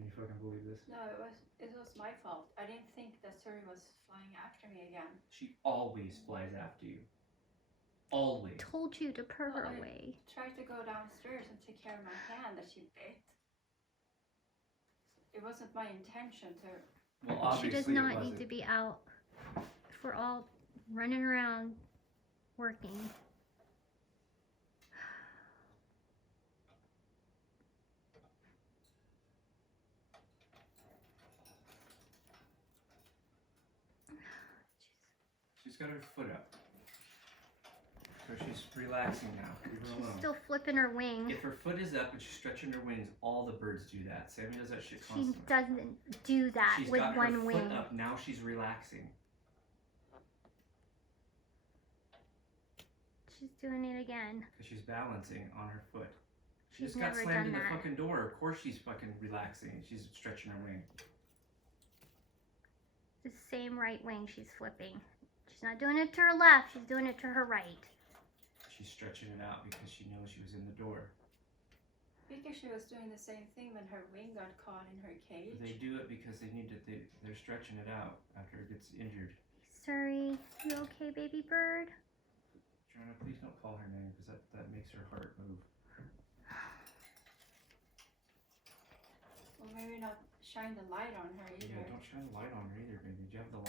Can you fucking believe this? No, it was my fault. I didn't think that Suri was flying after me again. She always flies after you. Always. Told you to purr her I away. tried to go downstairs and take care of my hand that she bit. It wasn't my intention to. Well, obviously She does it not wasn't. need to be out. If we're all running around working. She's got her foot up. So she's relaxing now. Leave her She's alone. still flipping her wing. If her foot is up and she's stretching her wings, all the birds do that. Sammy does that shit She constantly. doesn't do that She's with got one her wing. foot up. Now she's relaxing. She's doing it again. Because she's balancing on her foot. She She's just got never slammed in done the that. fucking door. Of course she's fucking relaxing. She's stretching her wing. The same right wing she's flipping. She's not doing it to her left. She's doing it to her right. She's stretching it out because she knows she was in the door. Because she was doing the same thing when her wing got caught in her cage. They do it because they're stretching it out after it gets injured. Suri, you okay, baby bird? Jhoanna, please don't call her name because that makes her heart move. Well, maybe not shine the light on her either. Yeah, don't shine the light on her either, baby. Do you have the light?